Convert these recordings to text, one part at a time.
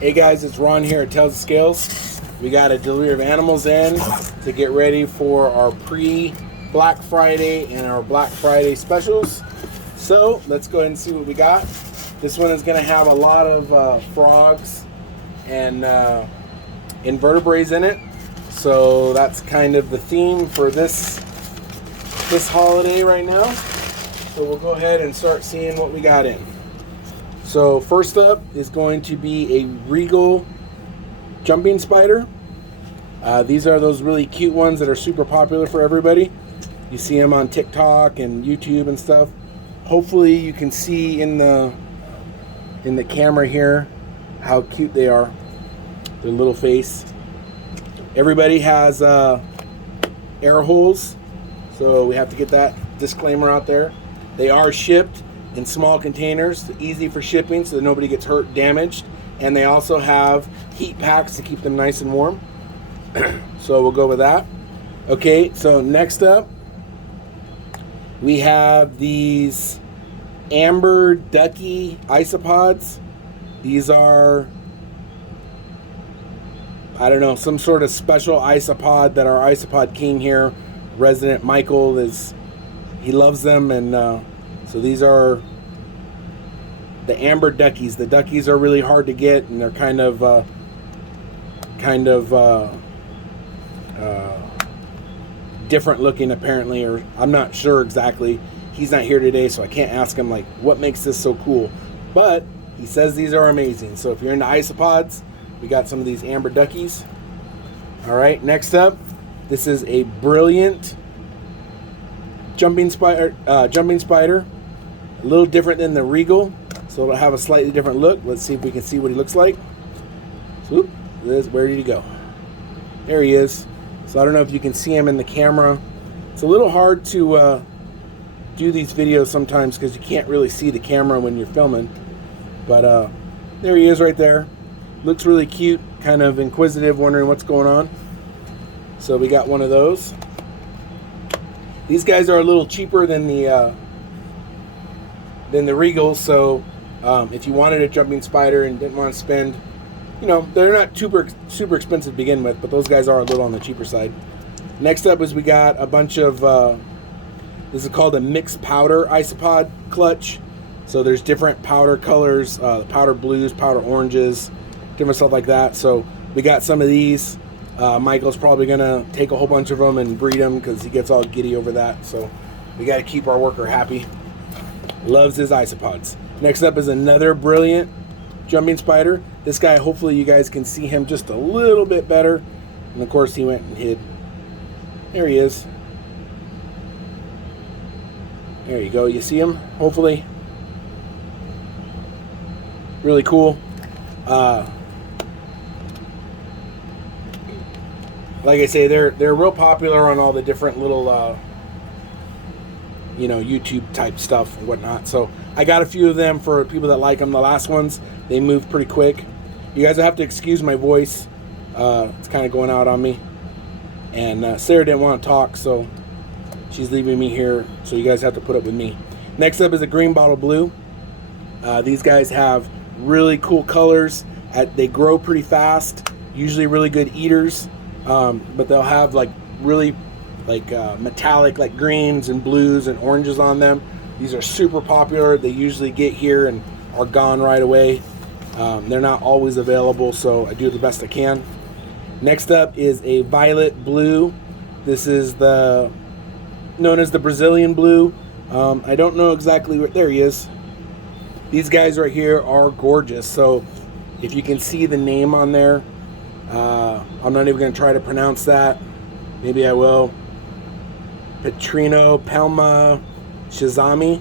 Hey guys, it's Ron here at Tells the Scales. We got a delivery of animals in to get ready for our pre-Black Friday and our Black Friday specials. So let's go ahead and see what we got. This one is going to have a lot of frogs and invertebrates in it. So that's kind of the theme for this holiday right now. So we'll go ahead and start seeing what we got in. So first up is going to be a regal jumping spider. These are those really cute ones that are super popular for everybody. You see them on TikTok and YouTube and stuff. Hopefully you can see in the camera here how cute they are. Their little face. Everybody has air holes, so we have to get that disclaimer out there. They are shipped in small containers, easy for shipping so that nobody gets hurt, damaged. And they also have heat packs to keep them nice and warm. So we'll go with that. Okay, so next up, we have these amber ducky isopods. These are, I don't know, some sort of special isopod that our isopod king here, resident Michael, he loves them. And so these are the amber duckies. The duckies are really hard to get, and they're kind of different looking apparently, or I'm not sure exactly. He's not here today, so I can't ask him like what makes this so cool. But he says these are amazing. So if you're into isopods, we got some of these amber duckies. All right, next up, this is a brilliant jumping spider. A little different than the regal, so it'll have a slightly different look. Let's see if we can see what he looks like. So, where did he go? There he is. So I don't know if you can see him in the camera. It's a little hard to do these videos sometimes because you can't really see the camera when you're filming. But there he is right there. Looks really cute, kind of inquisitive, wondering what's going on. So we got one of those. These guys are a little cheaper than the regals, so if you wanted a jumping spider and didn't want to spend, they're not super expensive to begin with, but those guys are a little on the cheaper side. Next up is we got a bunch of, this is called a mixed powder isopod clutch. So there's different powder colors, powder blues, powder oranges, different stuff like that. So we got some of these. Michael's probably going to take a whole bunch of them and breed them because he gets all giddy over that. So we got to keep our worker happy. Loves his isopods. Next up is another brilliant jumping spider. This guy, hopefully you guys can see him just a little bit better. And of course he went and hid. There he is. There you go. You see him? Hopefully. Really cool. Like I say, they're real popular on all the different little YouTube type stuff and whatnot. So I got a few of them for people that like them. The last ones, they move pretty quick. You guys will have to excuse my voice. It's kind of going out on me. And Sarah didn't want to talk, so she's leaving me here. So you guys have to put up with me. Next up is a green bottle blue. These guys have really cool colors. They grow pretty fast. Usually really good eaters. But they'll have really metallic greens and blues and oranges on them. These are super popular. They usually get here and are gone right away. They're not always available, so I do the best I can. Next up is a violet blue. This is known as the Brazilian blue. I don't know exactly where. There he is. These guys right here are gorgeous. So if you can see the name on there, I'm not even going to try to pronounce that. Maybe I will. Petrino Palma Shizami.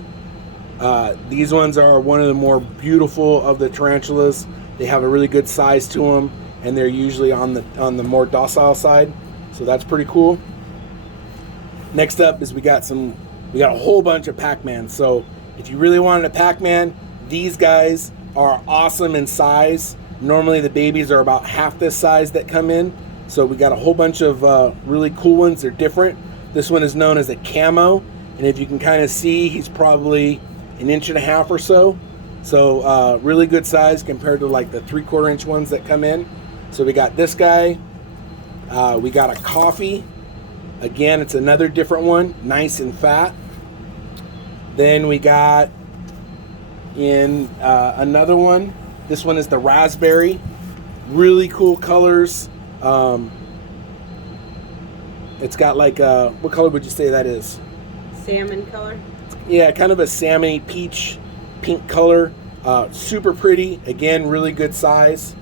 These ones are one of the more beautiful of the tarantulas. They have a really good size to them, and they're usually on the more docile side. So that's pretty cool. Next up is we got a whole bunch of Pac-Man. So if you really wanted a Pac-Man, these guys are awesome in size. Normally the babies are about half this size that come in. So we got a whole bunch of really cool ones. They're different. This one is known as a camo. And if you can kind of see, he's probably 1.5 inches or so. So really good size compared to like the 3/4 inch ones that come in. So we got this guy. We got a coffee. Again, it's another different one, nice and fat. Then we got in another one. This one is the raspberry. Really cool colors. It's got like what color would you say that is? Salmon color. Yeah, kind of a salmony peach pink color. Super pretty. Again, really good size.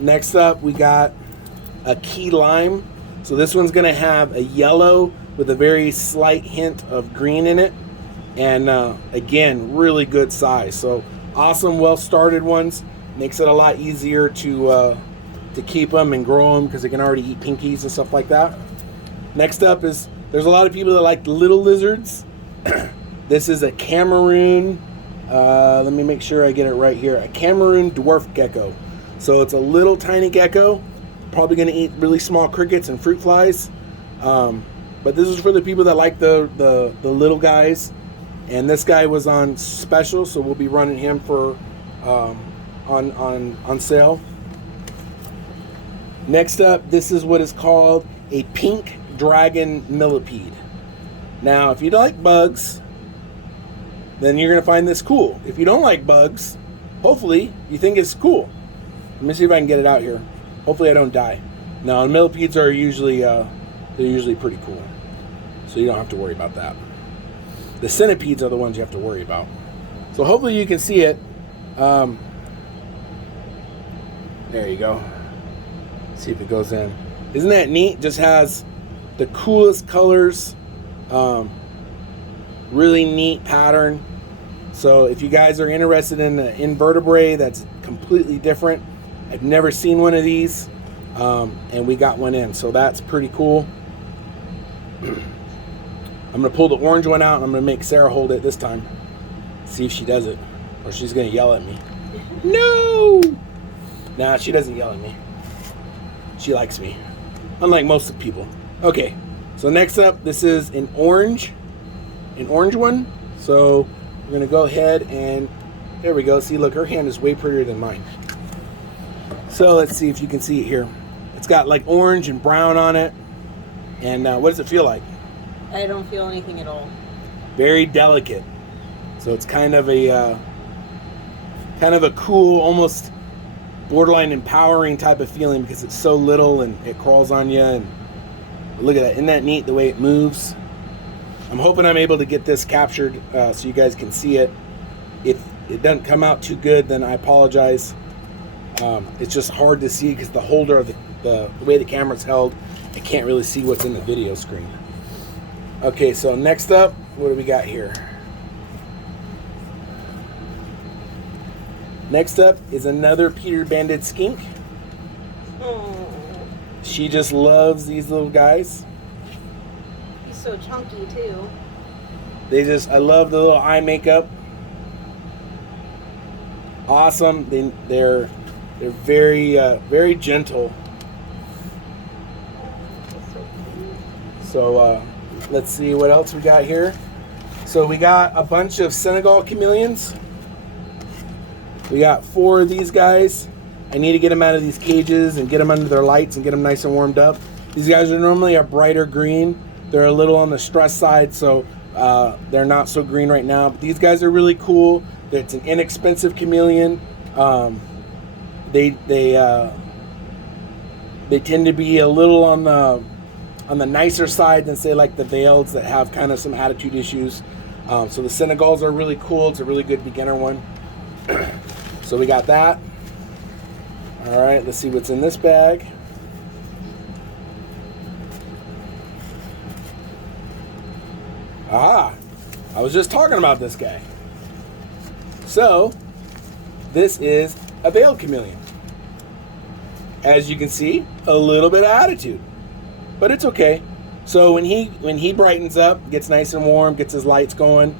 Next up, we got a key lime. So this one's going to have a yellow with a very slight hint of green in it. And again, really good size. So awesome, well-started ones. Makes it a lot easier to keep them and grow them because they can already eat pinkies and stuff like that. Next up is, there's a lot of people that like the little lizards. This is a Cameroon, let me make sure I get it right here, a Cameroon dwarf gecko. So it's a little tiny gecko, probably going to eat really small crickets and fruit flies. But this is for the people that like the little guys. And this guy was on special, so we'll be running him for on sale. Next up, this is what is called a pink dragon millipede. Now, if you like bugs, then you're going to find this cool. If you don't like bugs, hopefully you think it's cool. Let me see if I can get it out here. Hopefully I don't die. Now, millipedes are usually they're usually pretty cool, so you don't have to worry about that. The centipedes are the ones you have to worry about. So hopefully you can see it. There you go. See if it goes in. Isn't that neat? Just has the coolest colors. Really neat pattern. So if you guys are interested in an invertebrate that's completely different, I've never seen one of these, and we got one in, so that's pretty cool. I'm going to pull the orange one out, and I'm going to make Sarah hold it this time. See if she does it, or she's going to yell at me. No! Nah, she doesn't yell at me. She likes me, unlike most of the people. Okay, so next up, this is an orange one. So we're going to go ahead and, there we go. See, look, her hand is way prettier than mine. So let's see if you can see it here. It's got like orange and brown on it. And what does it feel like? I don't feel anything at all. Very delicate. So it's kind of a cool, almost borderline empowering type of feeling because it's so little and it crawls on you. And look at that. Isn't that neat the way it moves? I'm hoping I'm able to get this captured so you guys can see it. If it doesn't come out too good, then I apologize. It's just hard to see because the holder of the way the camera's held, I can't really see what's in the video screen. Okay, so next up, what do we got here? Next up is another Peter-banded skink. Oh. She just loves these little guys. He's so chunky too. I love the little eye makeup. Awesome. They're very very gentle. So let's see what else we got here. So we got a bunch of Senegal chameleons. We got 4 of these guys. I need to get them out of these cages and get them under their lights and get them nice and warmed up. These guys are normally a brighter green. They're a little on the stress side, so they're not so green right now. But these guys are really cool. It's an inexpensive chameleon. They tend to be a little on the nicer side than, say, like the veils that have kind of some attitude issues. So the Senegals are really cool. It's a really good beginner one. So we got that. All right, let's see what's in this bag. Ah, I was just talking about this guy. So this is a veiled chameleon. As you can see, a little bit of attitude, but it's okay. So when he brightens up, gets nice and warm, gets his lights going,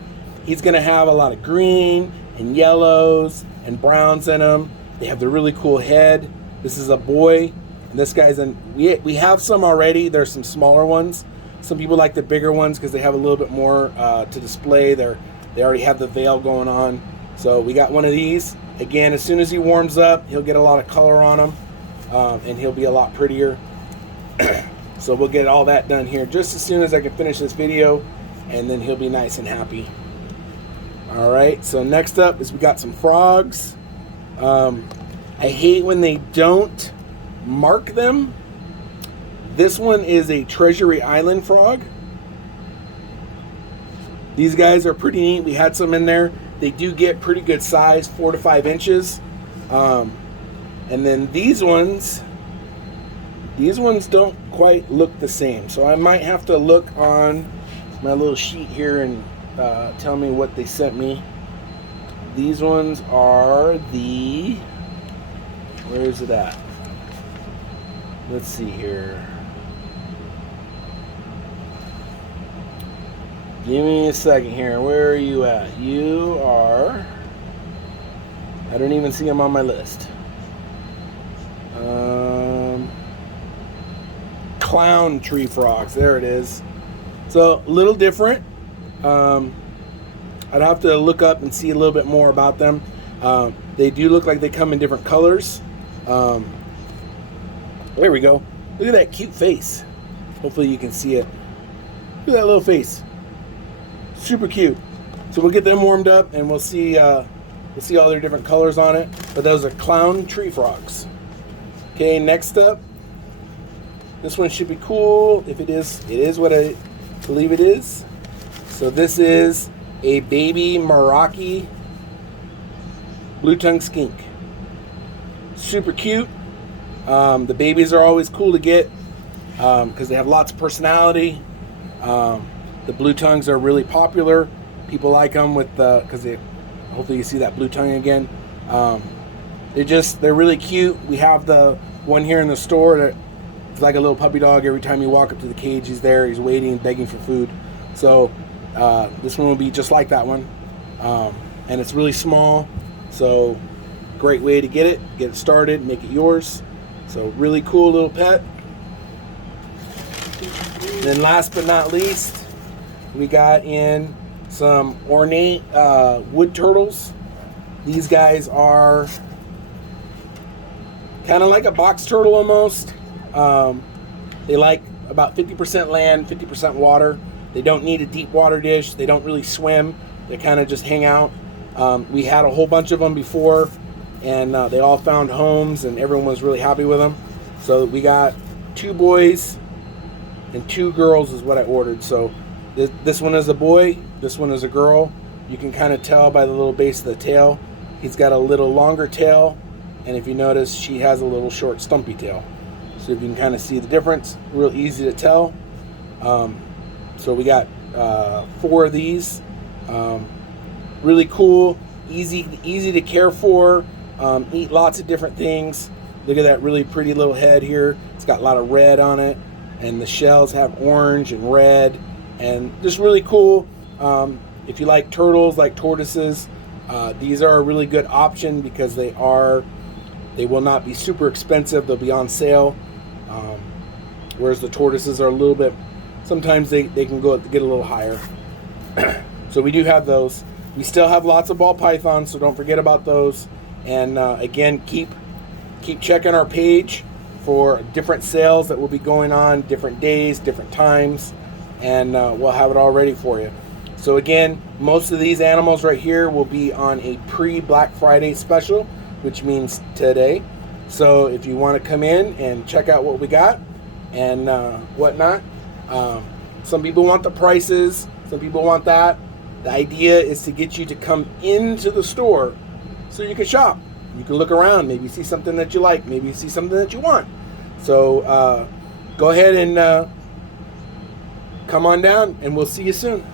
he's gonna have a lot of green and yellows and browns in him. They have the really cool head. This is a boy, and this guy's we have some already. There's some smaller ones. Some people like the bigger ones because they have a little bit more to display. They already have the veil going on. So we got one of these. Again, as soon as he warms up, he'll get a lot of color on him, and he'll be a lot prettier. So we'll get all that done here just as soon as I can finish this video, and then he'll be nice and happy. All right, so next up is we got some frogs. I hate when they don't mark them. This one is a Treasury Island frog. These guys are pretty neat. We had some in there. They do get pretty good size, 4 to 5 inches. And then these ones don't quite look the same. So I might have to look on my little sheet here and tell me what they sent me. These ones are the, where is it at? Let's see here. Give me a second here. Where are you at? You are, I don't even see them on my list. Clown tree frogs. There it is. So a little different. I'd have to look up and see a little bit more about them. They do look like they come in different colors. There we go. Look at that cute face. Hopefully you can see it. Look at that little face. Super cute. So we'll get them warmed up and we'll see all their different colors on it. But those are clown tree frogs. Okay, next up. This one should be cool. If it is what I believe it is. So this is a baby Meraki blue-tongued skink. Super cute. The babies are always cool to get because they have lots of personality. The blue tongues are really popular. People like them with because hopefully you see that blue tongue again. They're really cute. We have the one here in the store that it's like a little puppy dog. Every time you walk up to the cage, he's there. He's waiting, begging for food. So this one will be just like that one, and it's really small. So great way to get it started, make it yours. So really cool little pet. And then last but not least, we got in some ornate wood turtles. These guys are kind of like a box turtle almost. They like about 50% land, 50% water. They don't need a deep water dish. They don't really swim. They kind of just hang out. We had a whole bunch of them before, and they all found homes, and everyone was really happy with them. So we got 2 boys and 2 girls is what I ordered. So this one is a boy, this one is a girl. You can kind of tell by the little base of the tail. He's got a little longer tail, and if you notice, she has a little short stumpy tail. So if you can kind of see the difference, real easy to tell. So we got 4 of these. Really cool, easy to care for, eat lots of different things. Look at that really pretty little head here. It's got a lot of red on it, and the shells have orange and red, and just really cool. If you like turtles, like tortoises, these are a really good option because they will not be super expensive. They'll be on sale, whereas the tortoises are a little bit, sometimes they can get a little higher. So we do have those. We still have lots of ball pythons, so don't forget about those. And again, keep checking our page for different sales that will be going on, different days, different times, and we'll have it all ready for you. So again, most of these animals right here will be on a pre-Black Friday special, which means today. So if you want to come in and check out what we got and whatnot, some people want the prices, some people want that. The idea is to get you to come into the store so you can shop. You can look around, maybe see something that you like, maybe see something that you want. So go ahead and come on down, and we'll see you soon.